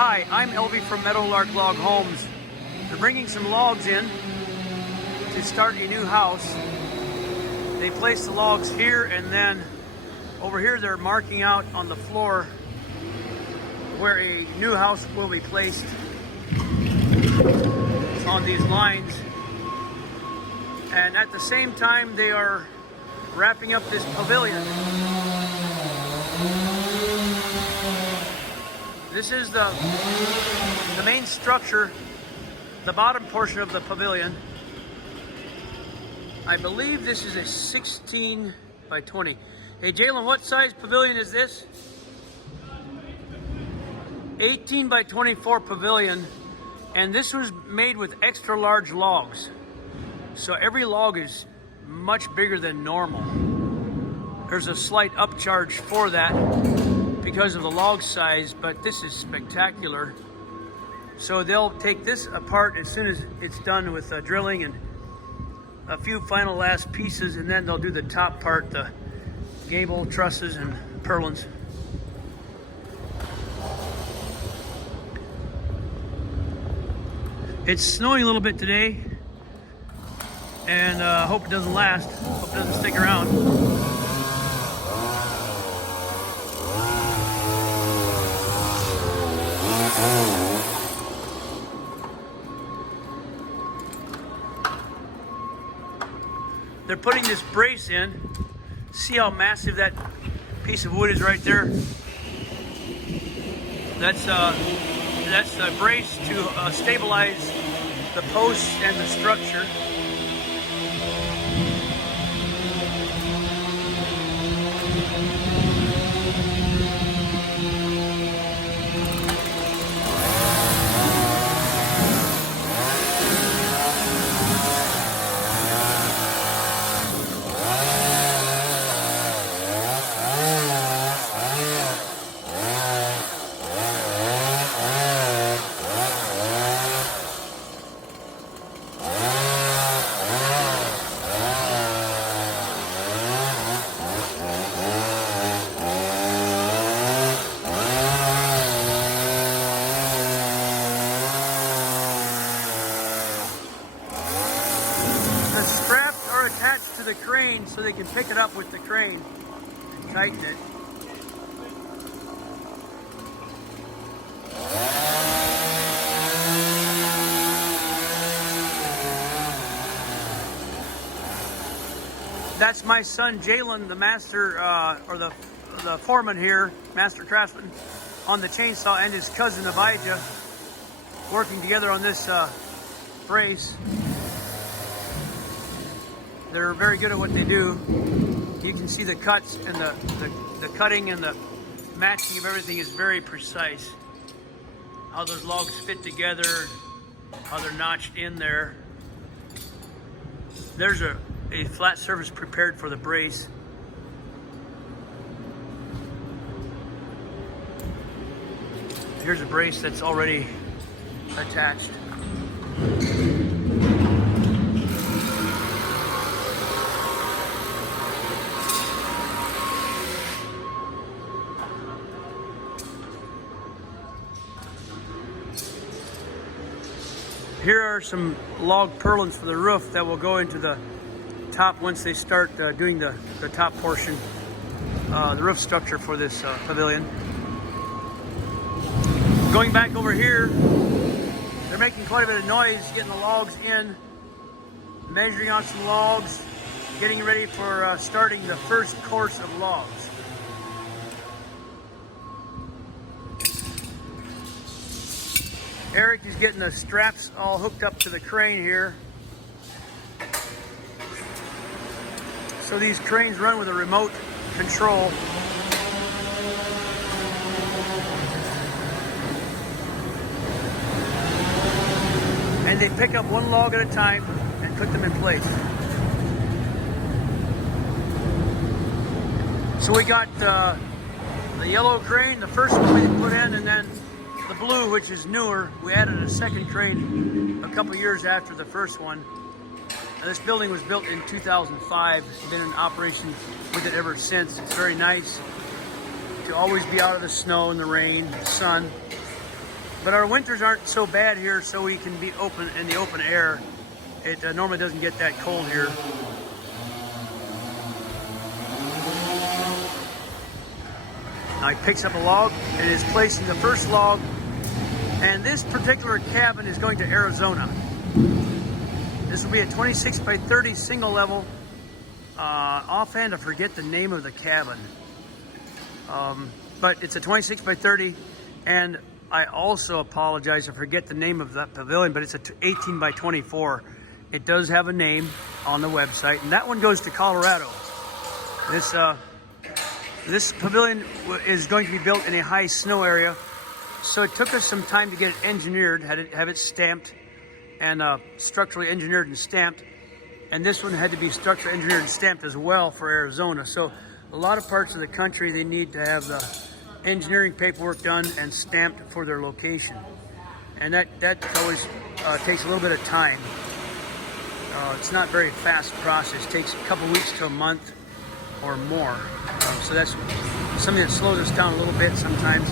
Hi, I'm Elvie from Meadowlark Log Homes. They're bringing some logs in to start a new house. They place the logs here, and then over here they're marking out on the floor where a new house will be placed on these lines. And at the same time they are wrapping up this pavilion. This is the main structure, the bottom portion of the pavilion. I believe this is a 16 by 20. Hey Jalon, what size pavilion is this? 18 by 24 pavilion, and this was made with extra large logs. So every log is much bigger than normal. There's a slight upcharge for that because of the log size, but this is spectacular. So they'll take this apart as soon as it's done with drilling and a few final last pieces, and then they'll do the top part, the gable, trusses, and purlins. It's snowing a little bit today, and I hope it doesn't last. Hope it doesn't stick around. They're putting this brace in. See how massive that piece of wood is right there? That's the brace to stabilize the posts and the structure. Attached to the crane so they can pick it up with the crane and tighten it. That's my son Jalon, the master or the foreman here, master craftsman on the chainsaw, and his cousin Abijah working together on this brace. They're very good at what they do. You can see the cuts and the cutting and the matching of everything is very precise. How those logs fit together, how they're notched in there. There's a flat surface prepared for the brace. Here's a brace that's already attached. Here are some log purlins for the roof that will go into the top once they start doing the top portion, the roof structure for this pavilion. Going back over here, they're making quite a bit of noise getting the logs in, measuring out some logs, getting ready for starting the first course of logs. Eric is getting the straps all hooked up to the crane here. So these cranes run with a remote control. And they pick up one log at a time and put them in place. So we got the yellow crane, the first one we put in, and then the blue, which is newer. We added a second crane a couple years after the first one. This building was built in 2005. It's been in operation with it ever since. It's very nice to always be out of the snow and the rain, the sun. But our winters aren't so bad here, so we can be open in the open air. It normally doesn't get that cold here. Now he picks up a log and is placing the first log. And this particular cabin is going to Arizona. This will be a 26 by 30 single level. Offhand, I forget the name of the cabin. But it's a 26 by 30. And I also apologize, I forget the name of that pavilion, but it's a 18 by 24. It does have a name on the website, and that one goes to Colorado. This pavilion is going to be built in a high snow area, so it took us some time to get it engineered, have it stamped, and structurally engineered and stamped. And this one had to be structurally engineered and stamped as well for Arizona. So a lot of parts of the country, they need to have the engineering paperwork done and stamped for their location. And that always takes a little bit of time. It's not a very fast process. It takes a couple weeks to a month or more. So that's something that slows us down a little bit sometimes.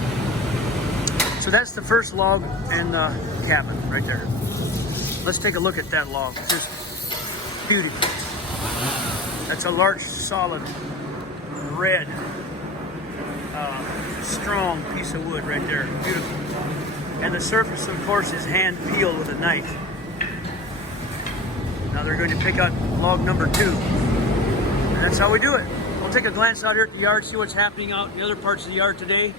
So that's the first log and the cabin right there. Let's take a look at that log. It's just beautiful. That's a large, solid, red, strong piece of wood right there. Beautiful. And the surface, of course, is hand peeled with a knife. Now they're going to pick up log number 2. And that's how we do it. We'll take a glance out here at the yard, see what's happening out in the other parts of the yard today.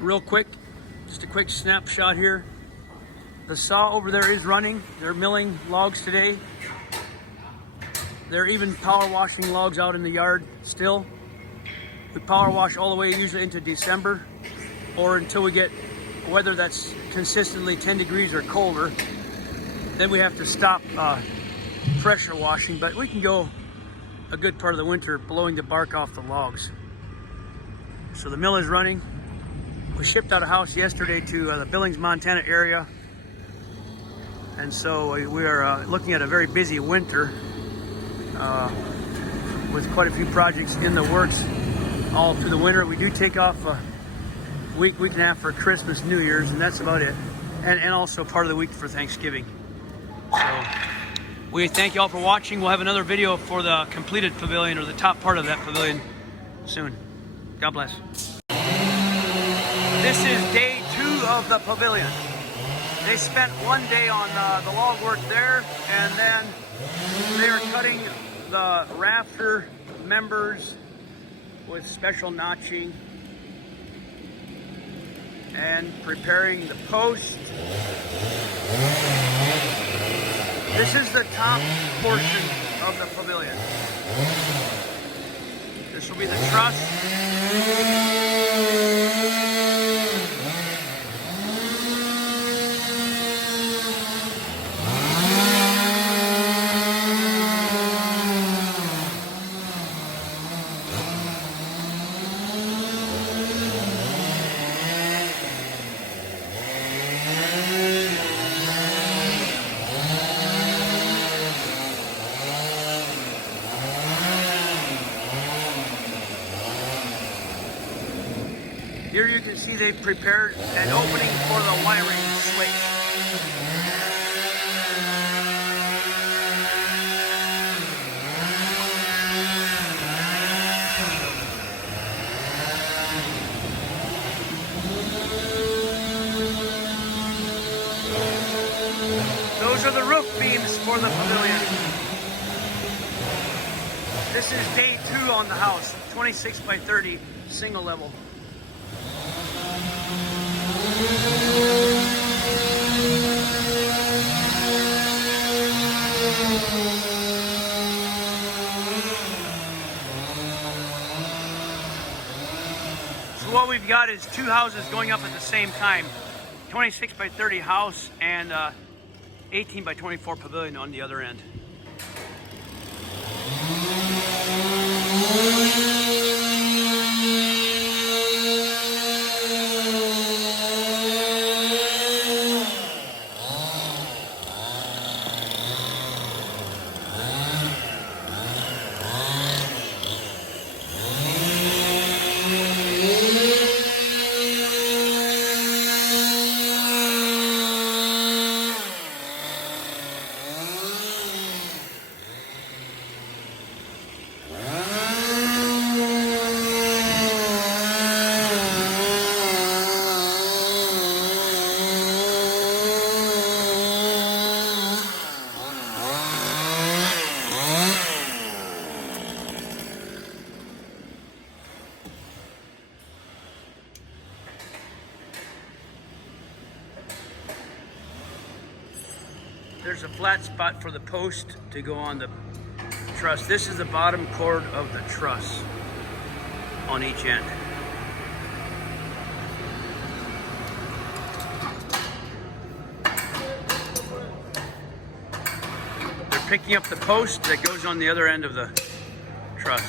Real quick, just a quick snapshot here. The saw over there is running. They're milling logs today. They're even power washing logs out in the yard still. We power wash all the way usually into December, or until we get weather that's consistently 10 degrees or colder. Then we have to stop pressure washing, but we can go a good part of the winter blowing the bark off the logs. So the mill is running. We shipped out a house yesterday to the Billings, Montana area. And so we are looking at a very busy winter with quite a few projects in the works all through the winter. We do take off a week and a half for Christmas, New Year's, and that's about it. And also part of the week for Thanksgiving. So we thank you all for watching. We'll have another video for the completed pavilion, or the top part of that pavilion, soon. God bless. This is day 2 of the pavilion. They spent one day on the log work there, and then they are cutting the rafter members with special notching and preparing the post. This is the top portion of the pavilion. This will be the truss. Here you can see they've prepared an opening for the wiring switch. Those are the roof beams for the pavilion. This is day 2 on the house, 26 by 30 single level. So what we've got is 2 houses going up at the same time. 26 by 30 house and 18 by 24 pavilion on the other end. there's a flat spot for the post to go on the truss. This is the bottom cord of the truss on each end. They're picking up the post that goes on the other end of the truss.